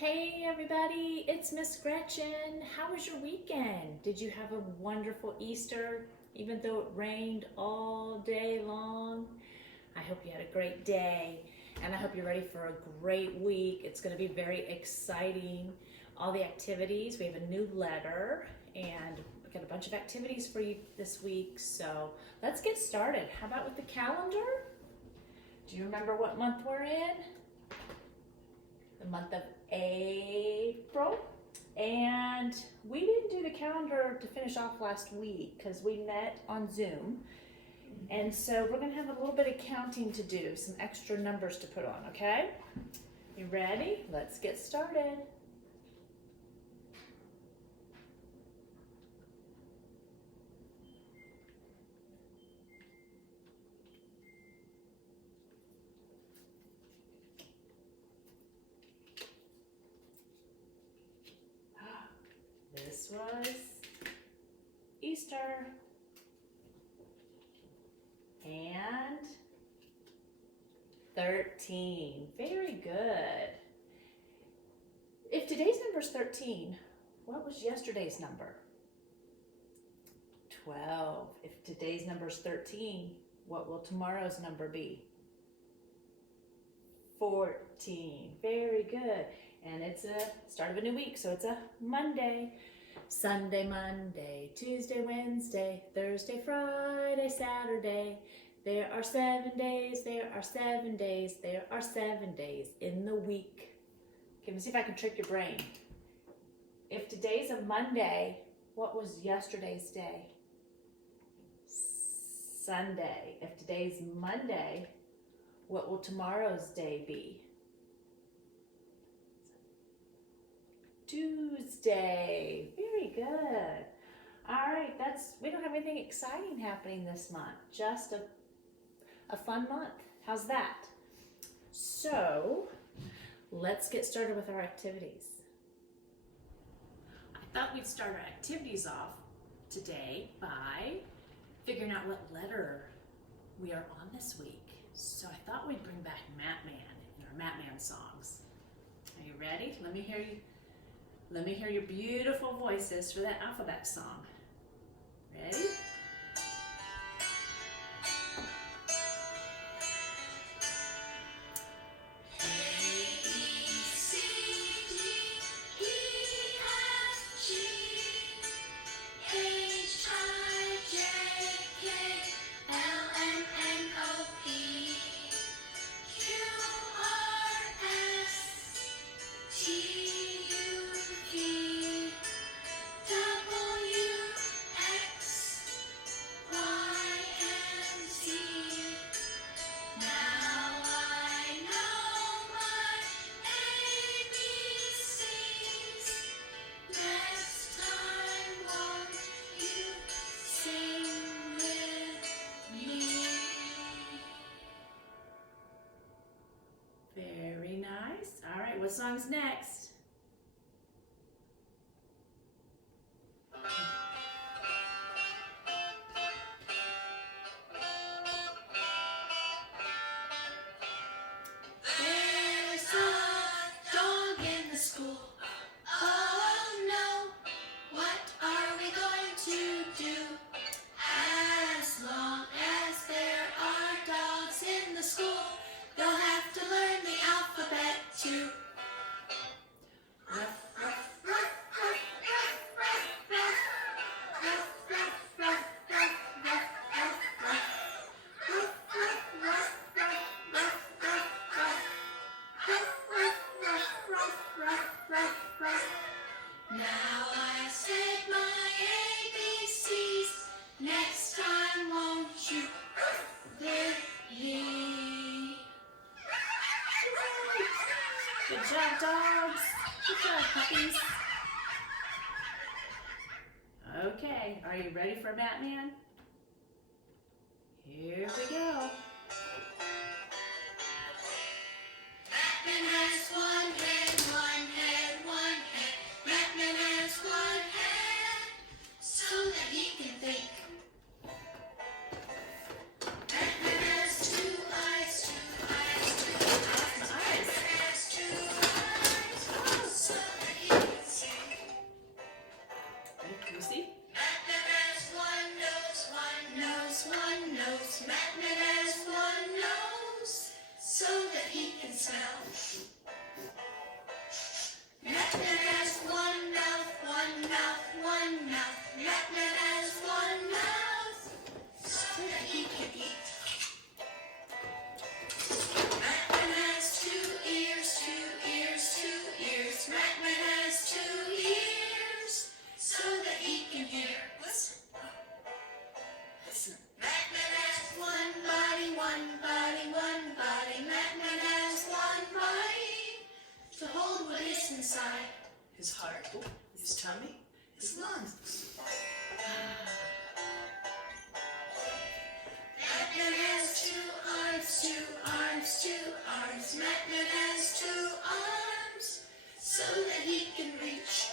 Hey everybody, it's Miss Gretchen. How was your weekend? Did you have a wonderful Easter, even though it rained all day long? I hope you had a great day, and I hope you're ready for a great week. It's going to be very exciting. All the activities, we have a new letter, and we got a bunch of activities for you this week, so let's get started. How about with the calendar? Do you remember what month we're in? The month of April, and we didn't do the calendar to finish off last week because we met on Zoom, and so we're going to have a little bit of counting to do, some extra numbers to put on. Okay, you ready? Let's get started. This was Easter, and 13. Very good. If today's number is 13, what was yesterday's number? 12. If today's number is 13, what will tomorrow's number be? 14. Very good. And it's a start of a new week, so it's a Monday. Sunday, Monday, Tuesday, Wednesday, Thursday, Friday, Saturday. There are 7 days, there are 7 days, there are 7 days in the week. Okay, let me see if I can trick your brain. If today's a Monday, what was yesterday's day? Sunday. If today's Monday, what will tomorrow's day be? Tuesday. Very good. All right, we don't have anything exciting happening this month, just a fun month. How's that? So let's get started with our activities. I thought we'd start our activities off today by figuring out what letter we are on this week. So I thought we'd bring back Matman and our Matman songs. Are you ready? Let me hear your beautiful voices for that alphabet song. Ready? Very nice. All right, what song's next? There's a dog in the school. Oh no, what are we going to do? As long as there are dogs in the school, they'll have to learn the alphabet too. Ruff, ruff, ruff, ruff, ruff, ruff, ruff, ruff, ruff, ruff, ruff, ruff, ruff, ruff. Now I said my ABCs. Next time, won't you with me? Good job, dogs. Good job, puppies. Okay, are you ready for Batman? Here we go. Batman has one head, one head, one head. Batman has one head, so that he can think. Batman has two eyes, two eyes, two eyes. Batman has two eyes. place inside his heart, his tummy, his lungs. Batman has two arms, two arms, two arms. Batman has two arms so that he can reach.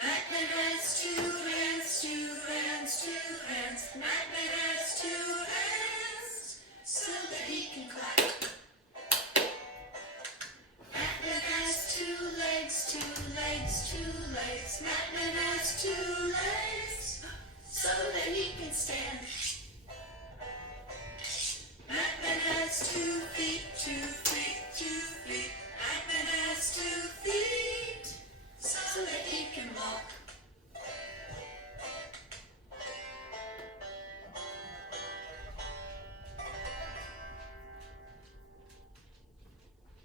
Batman has two hands, two hands, two hands. Batman has two hands so that he can clap. Batman has two legs, two legs, two legs. Batman has two legs so that he can stand. Batman has 2 feet, 2 feet, 2 feet. Batman has 2 feet so that he can walk.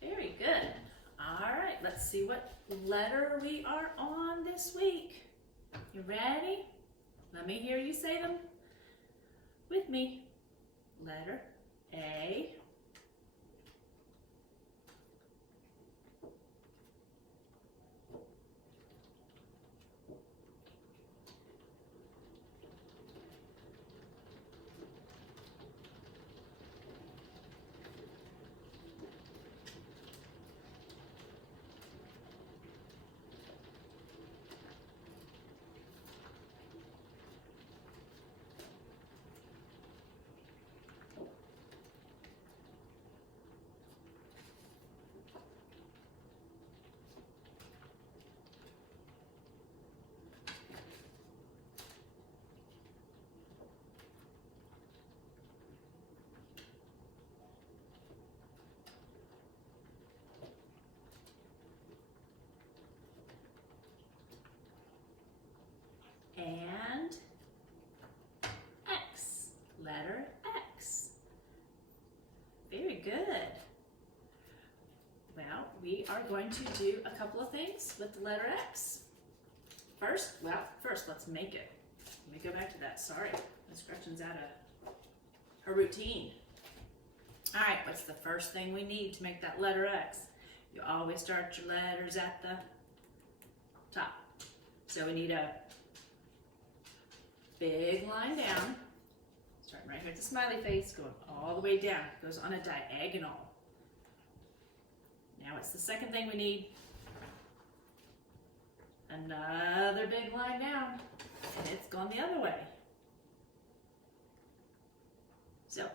Very good. All right, let's see what letter we are on this week. You ready? Let me hear you say them with me. Letter A. And X, letter X. Very good. Well, we are going to do a couple of things with the letter X. First, let's make it. Let me go back to that. Sorry, Miss Gretchen's out of her routine. All right, what's the first thing we need to make that letter X? You always start your letters at the top. So we need a big line down, starting right here at the smiley face, going all the way down. It goes on a diagonal. Now what's the second thing we need? Another big line down, and it's gone the other way. So,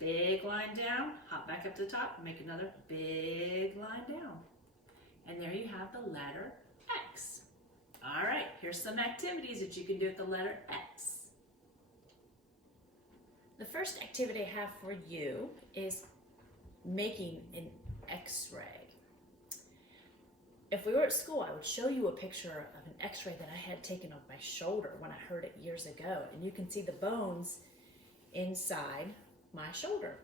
big line down, hop back up to the top, make another big line down. And there you have the letter X. All right, here's some activities that you can do with the letter X. The first activity I have for you is making an X-ray. If we were at school, I would show you a picture of an X-ray that I had taken of my shoulder when I hurt it years ago, and you can see the bones inside my shoulder.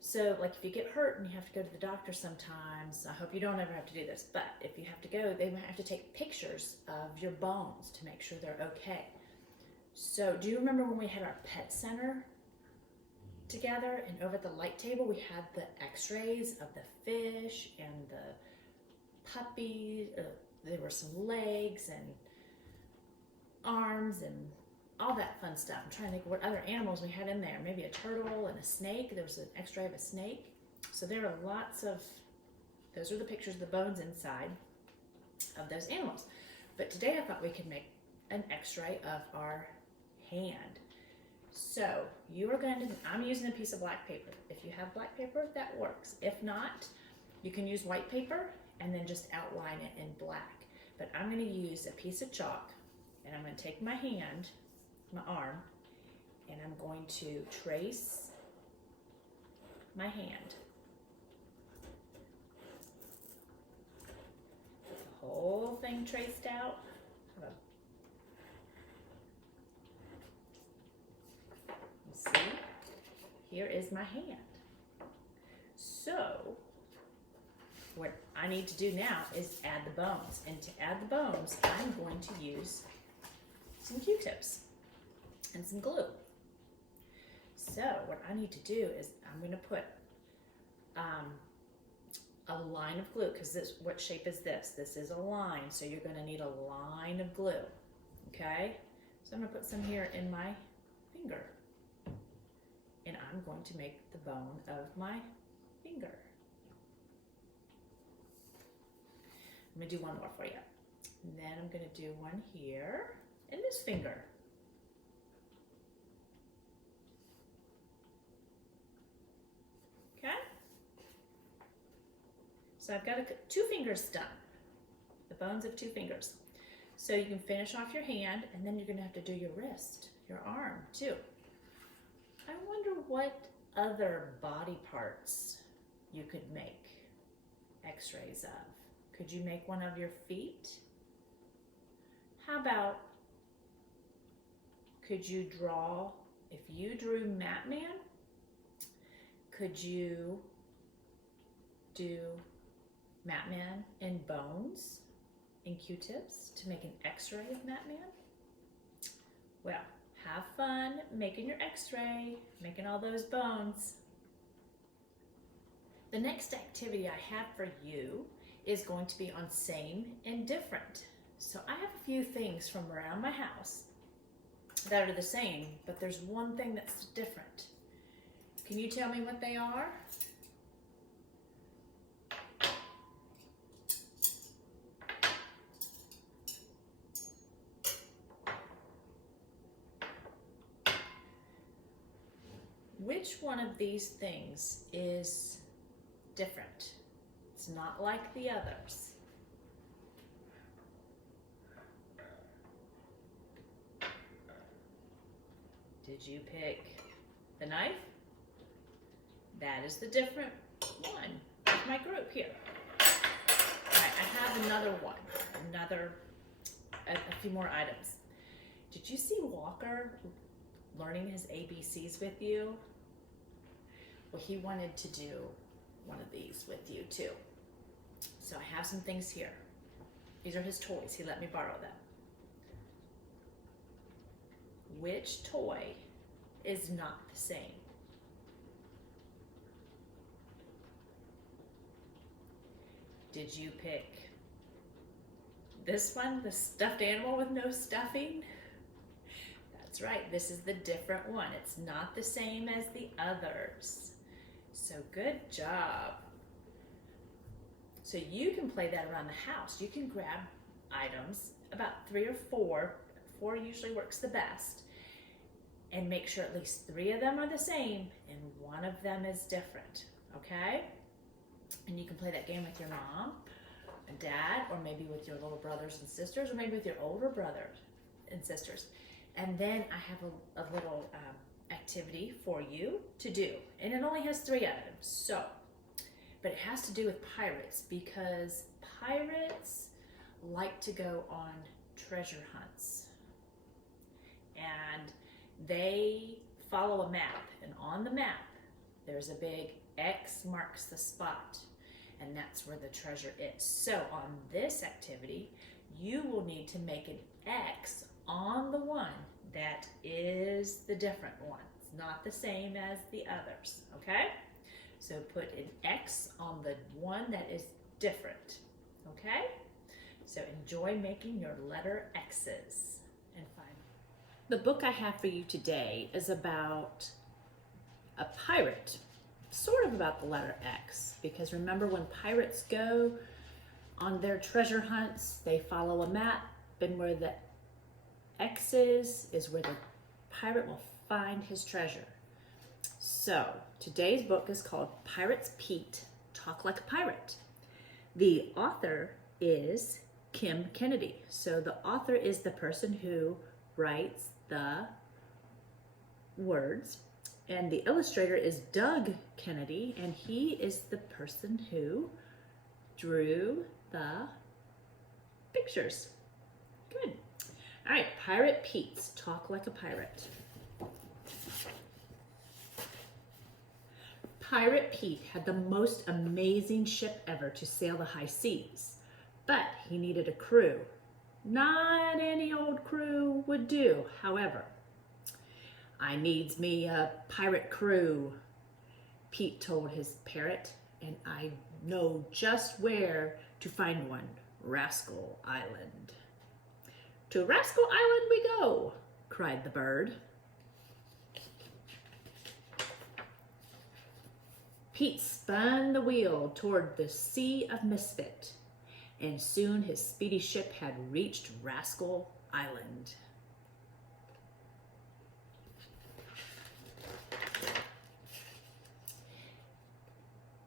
So, like, if you get hurt and you have to go to the doctor sometimes, I hope you don't ever have to do this, but if you have to go, they might have to take pictures of your bones to make sure they're okay. So, do you remember when we had our pet center together, and over at the light table we had the X-rays of the fish and the puppy? There were some legs and arms and all that fun stuff. I'm trying to think what other animals we had in there. Maybe a turtle and a snake. There was an X-ray of a snake. So there are lots of, those are the pictures of the bones inside of those animals. But today I thought we could make an X-ray of our hand. So you are going to, I'm using a piece of black paper. If you have black paper, that works. If not, you can use white paper and then just outline it in black. But I'm going to use a piece of chalk, and I'm going to take my hand, my arm, and I'm going to trace my hand. Get the whole thing traced out. You see, here is my hand. So what I need to do now is add the bones. And to add the bones, I'm going to use some Q-tips and some glue. So what I need to do is I'm going to put a line of glue, because this, what shape is this? This is a line, so you're going to need a line of glue, okay? So I'm going to put some here in my finger, and I'm going to make the bone of my finger. I'm going to do one more for you. And then I'm going to do one here in this finger. Okay? So I've got two fingers done, the bones of two fingers. So you can finish off your hand, and then you're going to have to do your wrist, your arm too. I wonder what other body parts you could make X-rays of. Could you make one of your feet? How about, could you draw, if you drew Matman, could you do Matman in bones and Q-tips to make an X-ray of Matman? Well, have fun making your X-ray, making all those bones. The next activity I have for you is going to be on same and different. So I have a few things from around my house that are the same, but there's one thing that's different. Can you tell me what they are? Which one of these things is different? It's not like the others. Did you pick the knife? That is the different one of my group here. All right, I have another one, a few more items. Did you see Walker learning his ABCs with you? Well, he wanted to do one of these with you too. So I have some things here. These are his toys. He let me borrow them. Which toy is not the same? Did you pick this one, the stuffed animal with no stuffing? That's right, this is the different one. It's not the same as the others. So good job. So you can play that around the house. You can grab items, about 3 or 4. 4 usually works the best. And make sure at least 3 of them are the same and 1 of them is different, okay? And you can play that game with your mom and dad, or maybe with your little brothers and sisters, or maybe with your older brothers and sisters. And then I have a little activity for you to do. And it only has 3 items, so. But it has to do with pirates, because pirates like to go on treasure hunts. And they follow a map, and on the map there's a big X marks the spot, and that's where the treasure is. So on this activity, you will need to make an X on the one that is the different one. It's not the same as the others, okay? So put an X on the one that is different, okay? So enjoy making your letter X's. And fine. The book I have for you today is about a pirate, sort of about the letter X, because remember when pirates go on their treasure hunts, they follow a map, and where the X is where the pirate will find his treasure. So today's book is called Pirates Pete, Talk Like a Pirate. The author is Kim Kennedy. So the author is the person who writes the words, and the illustrator is Doug Kennedy, and he is the person who drew the pictures. Good. All right, Pirate Pete's Talk Like a Pirate. Pirate Pete had the most amazing ship ever to sail the high seas, but he needed a crew. Not any old crew would do, however. I needs me a pirate crew, Pete told his parrot, and I know just where to find one, Rascal Island. To Rascal Island we go, cried the bird. Pete spun the wheel toward the Sea of Misfit, and soon his speedy ship had reached Rascal Island.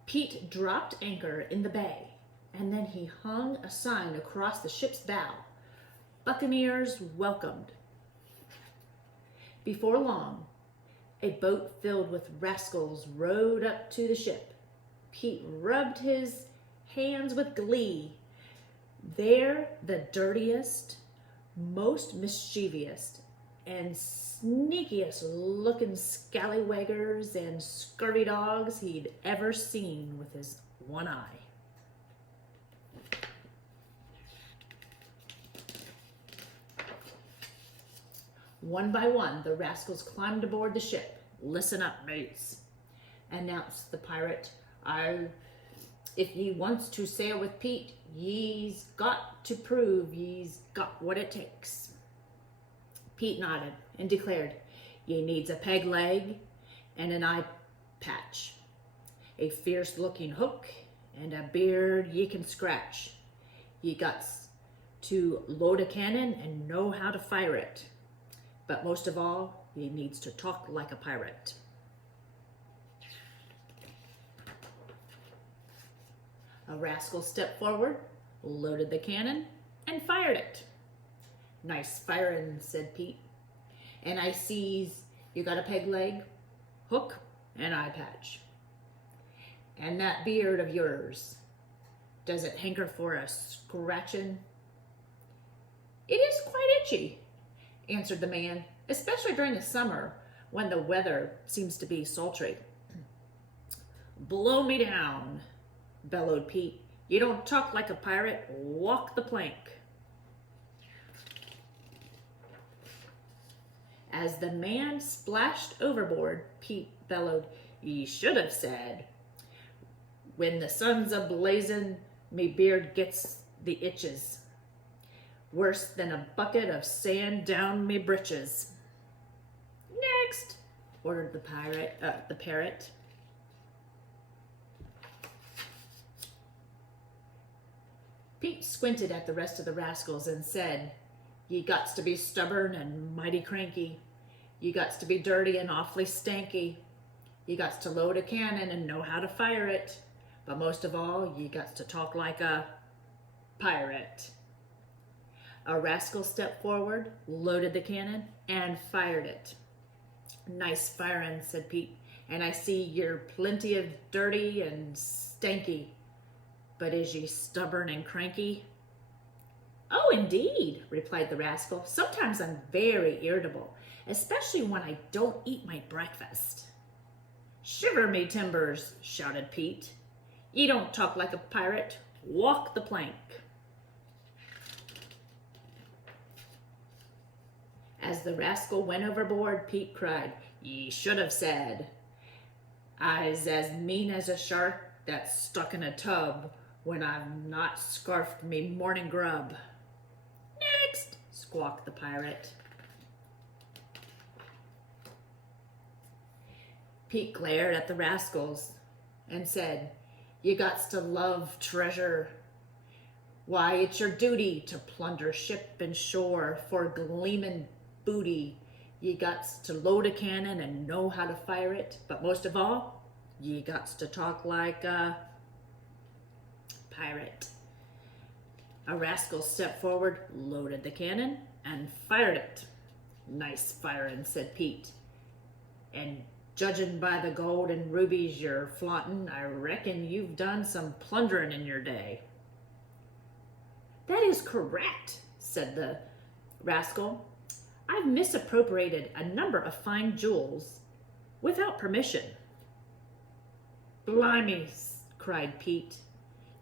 Pete dropped anchor in the bay, and then he hung a sign across the ship's bow. Buccaneers welcomed. Before long, a boat filled with rascals rowed up to the ship. Pete rubbed his hands with glee. They're the dirtiest, most mischievous, and sneakiest looking scallywaggers and scurvy dogs he'd ever seen with his one eye. One by one, the rascals climbed aboard the ship. Listen up, mates, announced the pirate. If ye wants to sail with Pete, ye's got to prove ye's got what it takes. Pete nodded and declared, ye needs a peg leg and an eye patch, a fierce-looking hook, and a beard ye can scratch. Ye got to load a cannon and know how to fire it. But most of all, he needs to talk like a pirate. A rascal stepped forward, loaded the cannon, and fired it. Nice firing, said Pete. And I sees you got a peg leg, hook, and eye patch. And that beard of yours, does it hanker for a scratching? It is quite itchy, answered the man, especially during the summer when the weather seems to be sultry. Blow me down, bellowed Pete. You don't talk like a pirate, walk the plank. As the man splashed overboard, Pete bellowed, ye should have said, when the sun's a-blazin', me beard gets the itches. Worse than a bucket of sand down me britches. Next, ordered the parrot. Pete squinted at the rest of the rascals and said, ye gots to be stubborn and mighty cranky. Ye gots to be dirty and awfully stanky. Ye gots to load a cannon and know how to fire it. But most of all, ye gots to talk like a pirate. A rascal stepped forward, loaded the cannon, and fired it. Nice firing, said Pete, and I see you're plenty of dirty and stanky. But is ye stubborn and cranky? Oh, indeed, replied the rascal. Sometimes I'm very irritable, especially when I don't eat my breakfast. Shiver me timbers, shouted Pete. Ye don't talk like a pirate. Walk the plank. As the rascal went overboard, Pete cried, ye should have said, I's as mean as a shark that's stuck in a tub when I've not scarfed me morning grub. Next, squawked the pirate. Pete glared at the rascals and said, ye gots to love treasure. Why, it's your duty to plunder ship and shore for gleamin' booty. Ye gots to load a cannon and know how to fire it, but most of all, ye gots to talk like a pirate. A rascal stepped forward, loaded the cannon, and fired it. Nice firing, said Pete. And judging by the gold and rubies you're flaunting, I reckon you've done some plundering in your day. That is correct, said the rascal. I've misappropriated a number of fine jewels without permission. Blimey, cried Pete.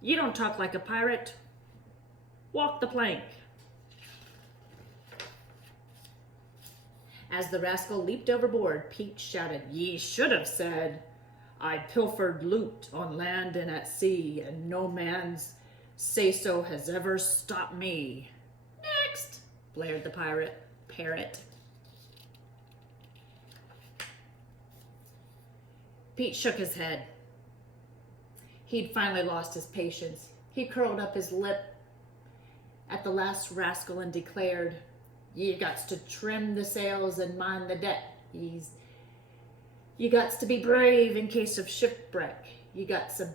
You don't talk like a pirate. Walk the plank. As the rascal leaped overboard, Pete shouted, ye should have said, I pilfered loot on land and at sea, and no man's say-so has ever stopped me. Next, blared the parrot. Pete shook his head. He'd finally lost his patience. He curled up his lip at the last rascal and declared, "You gots to trim the sails and mind the deck. You gots to be brave in case of shipwreck. You gots to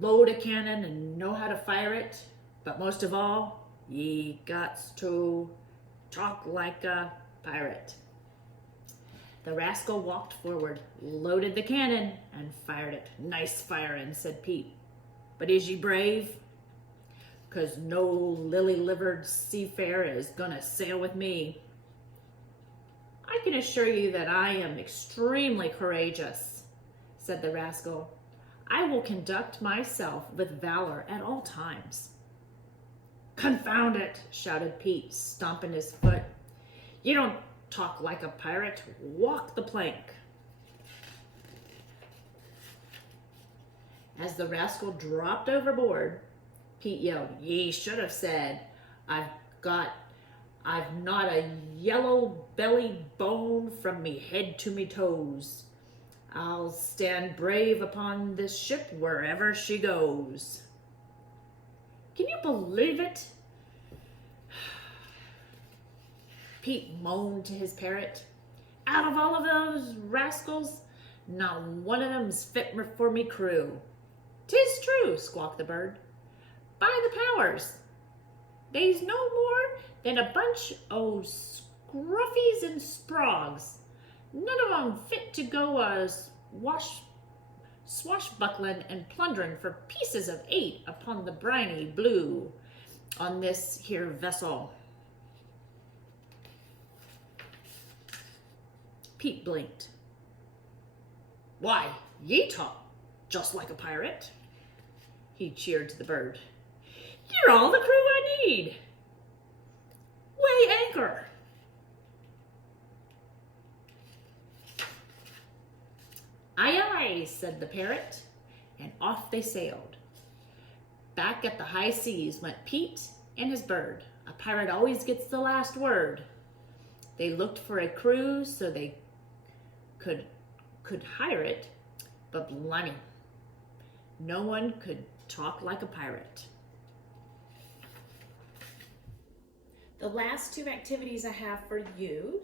load a cannon and know how to fire it. But most of all, ye gots to talk like a pirate." The rascal walked forward, loaded the cannon, and fired it. "Nice firing," said Pete. "But is ye brave? 'Cause no lily-livered seafarer is gonna sail with me." "I can assure you that I am extremely courageous," said the rascal. "I will conduct myself with valor at all times." "Confound it," shouted Pete, stomping his foot. "You don't talk like a pirate. Walk the plank." As the rascal dropped overboard, Pete yelled, "Ye should have said, I've not a yellow belly bone from me head to me toes. I'll stand brave upon this ship wherever she goes." Can you believe it? Pete moaned to his parrot. "Out of all of those rascals, not one of them's fit for me crew." "'Tis true," squawked the bird. "By the powers, they's no more than a bunch o' scruffies and sprogs. None of 'em fit to go swashbuckling and plundering for pieces of 8 upon the briny blue on this here vessel." Pete blinked. "Why, ye talk just like a pirate," he cheered to the bird. "You're all the crew I need. Weigh anchor." "Aye, aye," said the parrot, and off they sailed. Back at the high seas went Pete and his bird. A pirate always gets the last word. They looked for a crew so they could hire it, but blimey, no one could talk like a pirate. The last 2 activities I have for you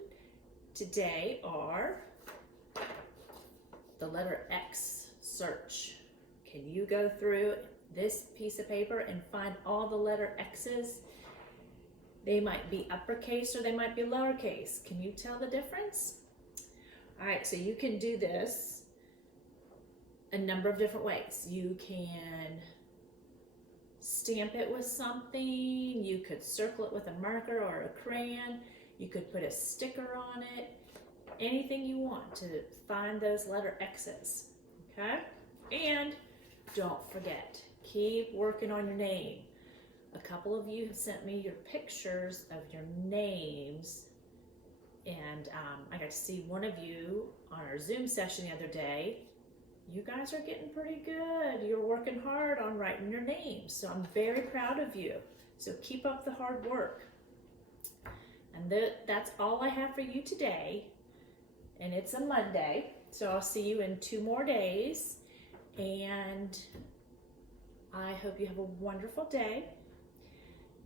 today are the letter X search. Can you go through this piece of paper and find all the letter X's? They might be uppercase or they might be lowercase. Can you tell the difference? All right, so you can do this a number of different ways. You can stamp it with something. You could circle it with a marker or a crayon. You could put a sticker on it. Anything you want to find those letter X's, okay? And don't forget, keep working on your name. A couple of you have sent me your pictures of your names, and I got to see one of you on our Zoom session the other day. You guys are getting pretty good. You're working hard on writing your names, so I'm very proud of you. So keep up the hard work. And that's all I have for you today. And it's a Monday, so I'll see you in 2 more days. And I hope you have a wonderful day.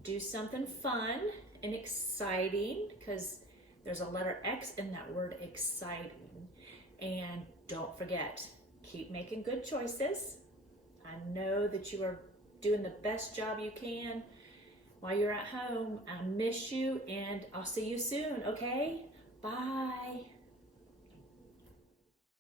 Do something fun and exciting, because there's a letter X in that word, exciting. And don't forget, keep making good choices. I know that you are doing the best job you can while you're at home. I miss you, and I'll see you soon, okay? Bye.